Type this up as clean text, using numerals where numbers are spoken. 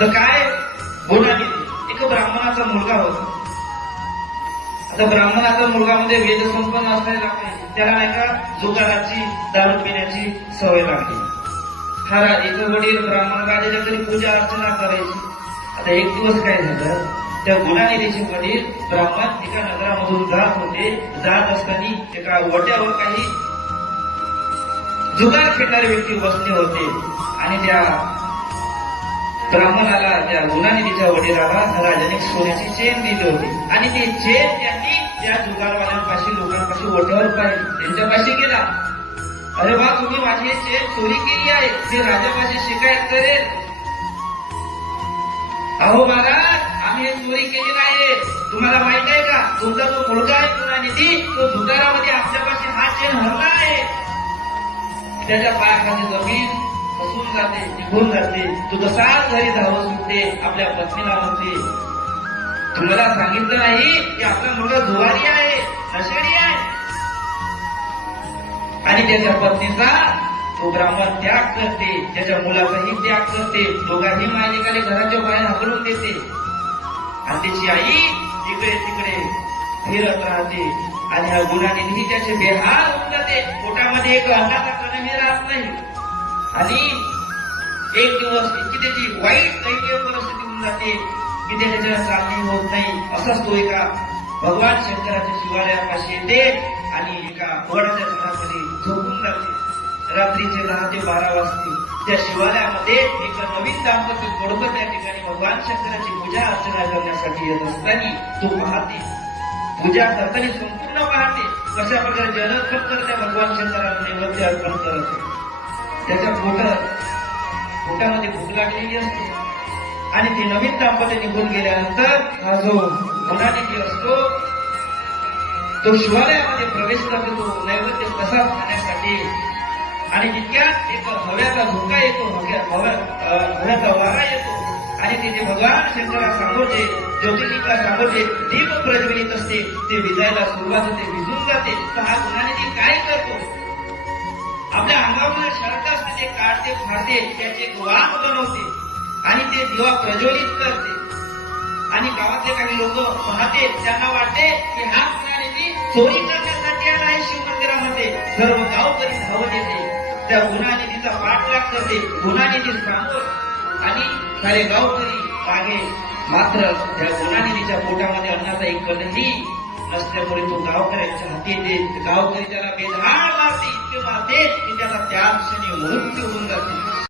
तर काय गुणानिधी एक ब्राह्मणाचा मुलगा होता. आता ब्राह्मणाचा मुलगा मध्ये वेद संपन्न असायला पाहिजे. त्याला नाही का जुगाराची दारू पिण्याची सवय लागली. हा एक वडील ब्राह्मण राजाच्या घरी पूजा अर्चना करायची. आता एक दिवस काय झालं, त्या गुणानिधीचे वडील ब्राह्मण एका नगरामधून जात होते. जात असताना एका वट्यावर काही जुगार खेळणारे व्यक्ती बसले होते आणि त्या ब्राह्मणाला त्या गुणानिधीच्या वडिलाला राजाने सोन्याची चेन दिली होती आणि ती चेन त्यांनी त्या जुगारवाल्यांपाशी लोकांपाशी वट्यावर पाहिली. त्यांच्यापाशी गेला, अरे बा तुम्ही माझी चेन चोरी केली आहे, ते राजापाशी शिकायत करेल. अहो महाराज आम्ही हे चोरी केली नाही, तुम्हाला माहित आहे का तुमचा जो मुलगा आहे गुणानिधी तो जुगारामध्ये आमच्यापाशी हा चेन हरला आहे. त्याच्या पायाखाली जमीन फसून जाते, निघून जाते. तो तसाच घरी धावत सुटते, आपल्या पत्नीला म्हणते तुम्हाला सांगितलं नाही की आपला मुलगा जुवारी आहे, नशेडी आहे. आणि त्याच्या पत्नीचा तो ब्राह्मण त्याग करते, त्याच्या मुलाचाही त्याग करते, दोघांही मायलेकाले घराच्या बाहेर हकलून देते आणि त्याची आई इकडे तिकडे फिरत राहते. आणि हा गुणानिधी त्याचे बेहाल होऊन जाते. पोटामध्ये एक अन्नाचा कणही राहत नाही. आणि एक दिवस इतकी त्याची वाईट दैनीय परिस्थिती होऊन जाते की त्याच्या चालणी होत नाही. असाच तो एका भगवान शंकराच्या शिवालयापाशी येते आणि एका वडाच्या झाडाखाली झोपून जाते. रात्रीचे 10 ते 12 वाजते. त्या शिवालयामध्ये एक नवीन दाम्पत्य जोडपं त्या ठिकाणी भगवान शंकराची पूजा अर्चना करण्यासाठी येत असताना तो पाहते, पूजा करताना संपूर्ण पाहते कशा प्रकारे जलखत त्या भगवान शंकराला नैवेद्य अर्पण करत. त्याच्या पोटामध्ये भूक लागलेली असते आणि ते नवीन दाम्पत्य निघून गेल्यानंतर हा जो गुणानिधी असतो तो शिवालयामध्ये प्रवेश करतो, तो नैवेद्य कसा खाण्यासाठी. आणि तितक्यात एक हव्याचा धोका येतो, हव्याचा वारा येतो आणि तिथे भगवान शंकरासमोरचे ज्योतिर्लिंगा समोरचे दीप प्रज्वलित असते, ते विजायला सुरुवात होते, विजून जाते. तर हा गुणानिधी काय करतो, आपल्या अंगावर शर्ट असते ते काढते, फाडते, त्याचे एक वाण बनवते आणि ते दिवा प्रज्वलित करते. आणि गावातले काही लोक पाहते, त्यांना वाटते की हा गुणानिधी चोरी करण्यासाठी आला आहे शिवमंदिरामध्ये. सर्व गावकरी धावत येते, त्या गुणानिधीचा पाठलाग करते, गुणानिधी समोर आणि सारे गावकरी मागे. मात्र त्या गुणानिधीच्या पोटामध्ये अन्नाचा एक कणही नसल्यामुळे तो गावकऱ्यांच्या हाती येते. गावकरी त्याला बेधाड मारते, इतके मारते की त्याला त्या क्षणी मृत्यू होऊन जाते.